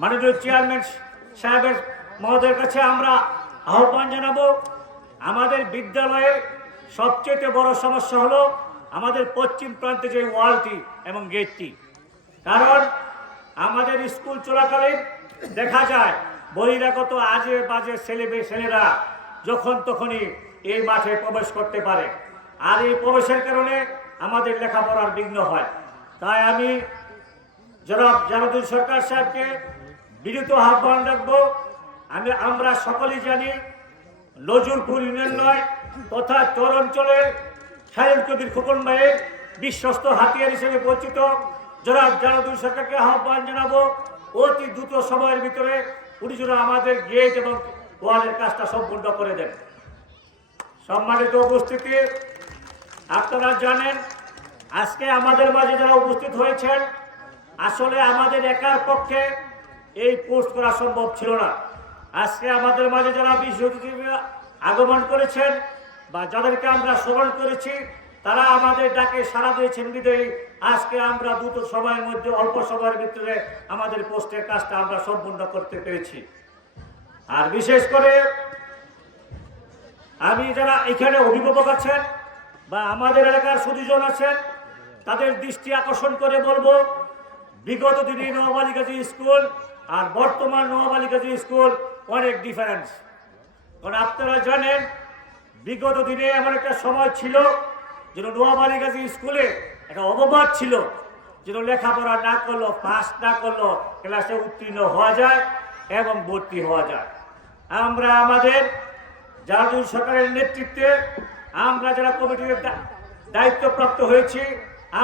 মাননীয় চেয়ারম্যান সাহেবের মহোদয়ের কাছে আমরা আহ্বান জানাবো, আমাদের বিদ্যালয়ের সবচেয়ে বড় সমস্যা হলো আমাদের পশ্চিম প্রান্তে যে ওয়ালটি এবং গেটটি। কারণ আমাদের স্কুল চলাকালীন দেখা যায় বহিরাগত আজে বাজে ছেলেরা যখন তখনই এই মাঠে প্রবেশ করতে পারে, আর এই প্রবেশের কারণে আমাদের লেখাপড়ার বিঘ্ন হয়। তাই আমি জনাব জামাতুল সরকার সাহেবকে বিনীত আহ্বান রাখবো, আমরা সকলেই জানি নজরপুর ইউনিয়ন নয় তথা চর অঞ্চলের খায়রুল কবির খোকন ভাইয়ের বিশ্বস্ত হাতিয়ার হিসেবে পরিচিত জনাব জামাতুল সরকারকে আহ্বান জানাবো অতি দ্রুত সময়ের ভিতরে উনি যেন আমাদের গেট এবং ওয়ালের কাজটা সম্পূর্ণ করে দেন। সম্মানিত উপস্থিতি, আপনারা জানেন আজকে আমাদের মাঝে যারা উপস্থিত হয়েছেন আসলে আমাদের একার পক্ষে এই পোস্ট করা সম্ভব ছিল না। আজকে আমাদের মাঝে যারা বিশেষ অতিথিরা আগমন করেছেন বা যাদেরকে আমরা স্মরণ করেছি তারা আমাদের ডাকে সাড়া দিয়েছেন বিদায়ী আজকে আমরা দ্রুত সময়ের মধ্যে অল্প সময়ের ভিতরে আমাদের পোস্টের কাজটা আমরা সম্পূর্ণ করতে পেরেছি। আর বিশেষ করে আমি যারা এখানে অভিভাবক আছেন বা আমাদের এলাকার সুদীজন আছেন তাদের দৃষ্টি আকর্ষণ করে বলবো, বিগত দিনে নোয়াবালিকাজি স্কুল আর বর্তমান নোয়াবালিকাজি স্কুল অনেক ডিফারেন্স। কারণ আপনারা জানেন বিগত দিনে এমন একটা সময় ছিল যেন নোয়াবালিকাজি স্কুলে একটা অববাদ ছিল, যেন লেখাপড়া না করলো, পাস না করলো ক্লাসে উত্তীর্ণ হওয়া যায় এবং ভর্তি হওয়া যায়। আমরা আমাদের জামাতুল সরকারের নেতৃত্বে আমরা যারা কমিটির দায়িত্বপ্রাপ্ত হয়েছি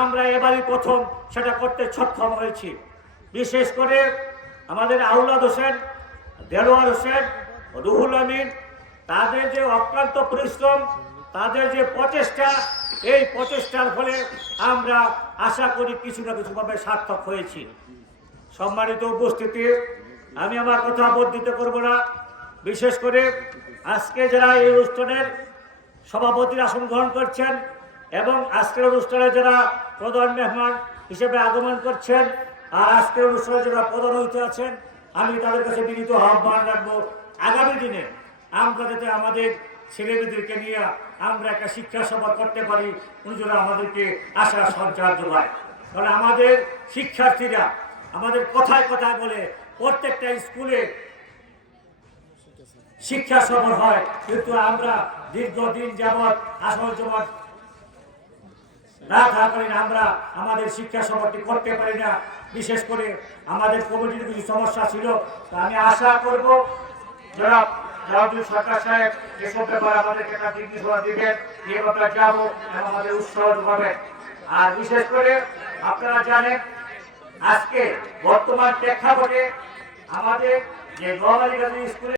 আমরা এবারই প্রথম সেটা করতে সক্ষম হয়েছি। বিশেষ করে আমাদের আউলাদ হোসেন, দেলোয়ার হোসেন, রুহুল আমিন, তাদের যে অক্লান্ত পরিশ্রম, তাদের যে প্রচেষ্টা, এই প্রচেষ্টার ফলে আমরা আশা করি কিছু না কিছুভাবে সার্থক হয়েছি। সম্মানিত উপস্থিতি, আমি আমার কথা বর্ধিত করব না। বিশেষ করে আজকে যারা এই অনুষ্ঠানের সভাপতির আসন গ্রহণ করছেন এবং আজকের অনুষ্ঠানে যারা প্রধান মেহমান হিসেবে আগমন করছেন আর আজকের অনুষ্ঠানে যারা প্রধান অতিথি আছেন, আমি তাদের কাছে বিনীত আহ্বান রাখবো আগামী দিনে আমরা যাতে আমাদের ছেলেমেয়েদেরকে নিয়ে আমরা একটা শিক্ষা সভা করতে পারি, উনি যেন আমাদেরকে আশার সঞ্চার যোগায়। কারণ আমাদের শিক্ষার্থীরা আমাদের কথায় কথায় বলে প্রত্যেকটা স্কুলে শিক্ষা সফর হয়, কিন্তু আমরা দীর্ঘদিন যাবৎ আসল জমাট না থাকাকালীন আমরা আমাদের শিক্ষা সফরটি করতে পারি না। বিশেষ করে আমাদের কমিটির কিছু সমস্যা ছিল। আমি আশা করব জনাব জামাতুল সরকার সাহেব যেসব ব্যাপার আমাদেরকে একটা নির্দেশনা দিবেন, এই ব্যাপারে যাবো এবং আমাদের উৎসাহ যোগাবেন। আর বিশেষ করে আপনারা জানেন আজকে বর্তমান প্রেক্ষাপটে আমাদের যে নোয়াবালিকাজি স্কুলে